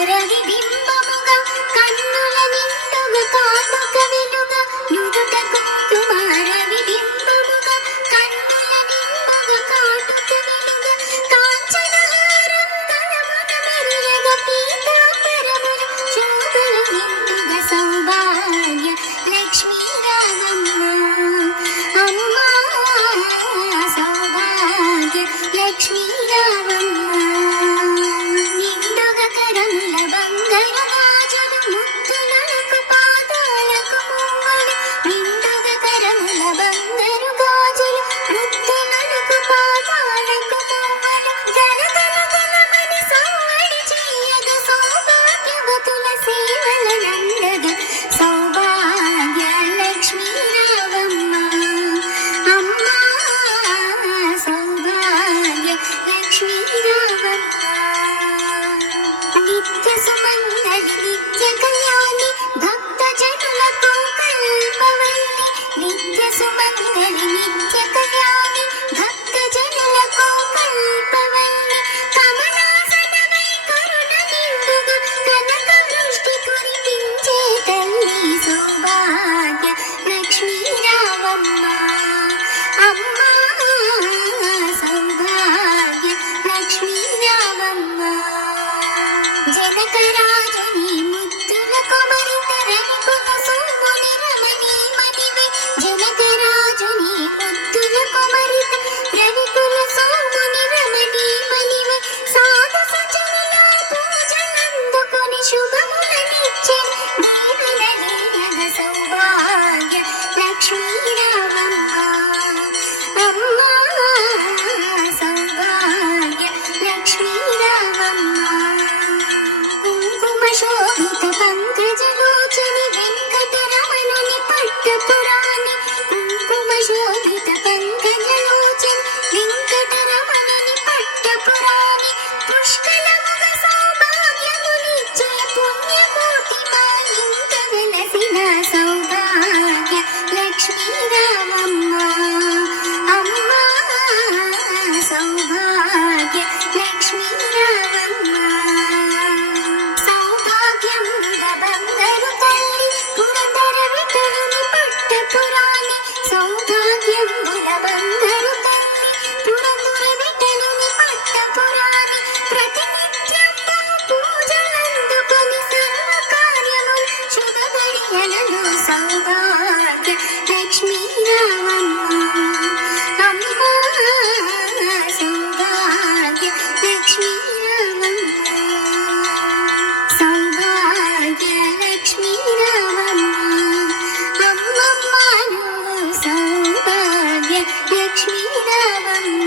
రవిబింబముగా కన్నుల నిండుగా కాటుక వెలుగ నుదుట కుంకుమ రవిబింబముగా కన్నుల నిండుగా కాటుక వెలుగ కాంచనహారం తలమున మెరియగ పీతాంబరములు శోభలు నిండుగా సౌభాగ్య లక్ష్మీ రావమ్మ అమ్మా సౌభాగ్య లక్ష్మీ రావమ్మ నిండుగా కరముల బంగారు గాజులు ముత్తులకు పాదాలకు మువ్వలు నిండుగా కరముల బంగారు గాజులు ముత్తులకు పాదాలకు మువ్వలు గలగల గలమని సౌవడి చేయగ సౌభాగ్యవతుల సేవల నందగ సౌభాగ్య లక్ష్మీ రావమ్మ అమ్మా సౌభాగ్య లక్ష్మీ రావమ్మ నిత్య సుమంగళి నిత్య కళ్యాణి భక్త జనులకు కల్పవల్లి నిత్య సుమంగళి నిత్య కళ్యాణి భక్త జనులకు కల్పవల్లి కమలాసనమై కరుణ నిండుగా కనక వృష్టి కురిపించే తల్లి సౌభాగ్య లక్ష్మీ రావమ్మ అమ్మా సౌభాగ్య లక్ష్మీ రావమ్మ జనకరాజుని ముద్దుల కొమరిత రవికుల సోముని రమణీ మణివై జనకరాజుని ముద్దుల కొమరిత రవికుల సోముని రమణీ మణివై సాధు సజ్జనుల పూజలందుకొని శుభములనిచ్చే దీవెనలీయగ సౌభాగ్య లక్ష్మీ రావమ్మ అమ్మా సౌభాగ్య లక్ష్మీ రావమ్మ కుంకుమ శోభిత పంకజలోచని వెంకటరమణుని పట్టపురాణి కుంకుమ శోభిత పంకజలోచని వెంకటరమణుని పట్టపురాణి పుష్కలముగ సౌభాగ్యమునిచ్చే పుణ్యమూర్తి మా ఇంట వెలసిన సౌభాగ్య లక్ష్మీ రావమ్మ అమ్మా సౌభాగ్య లక్ష్మీ రావమ్మ సౌభాగ్యముల బంగారు తల్లి పురందర విఠలుని పట్టపురాణి సౌభాగ్యముల బంగారు తల్లి పురందర విఠలుని పట్టపురాణి ప్రతినిత్యం పూజలందుకొని సర్వ కార్యములు శుభగడియలలో సౌభాగ్య లక్ష్మీ రావమ్మ అమ్మా సౌభాగ్య లక్ష్మీ రావమ్మ సౌభాగ్య లక్ష్మీ రావమ్మ అమ్మమ్మ సౌభాగ్య లక్ష్మీ రావమ్మ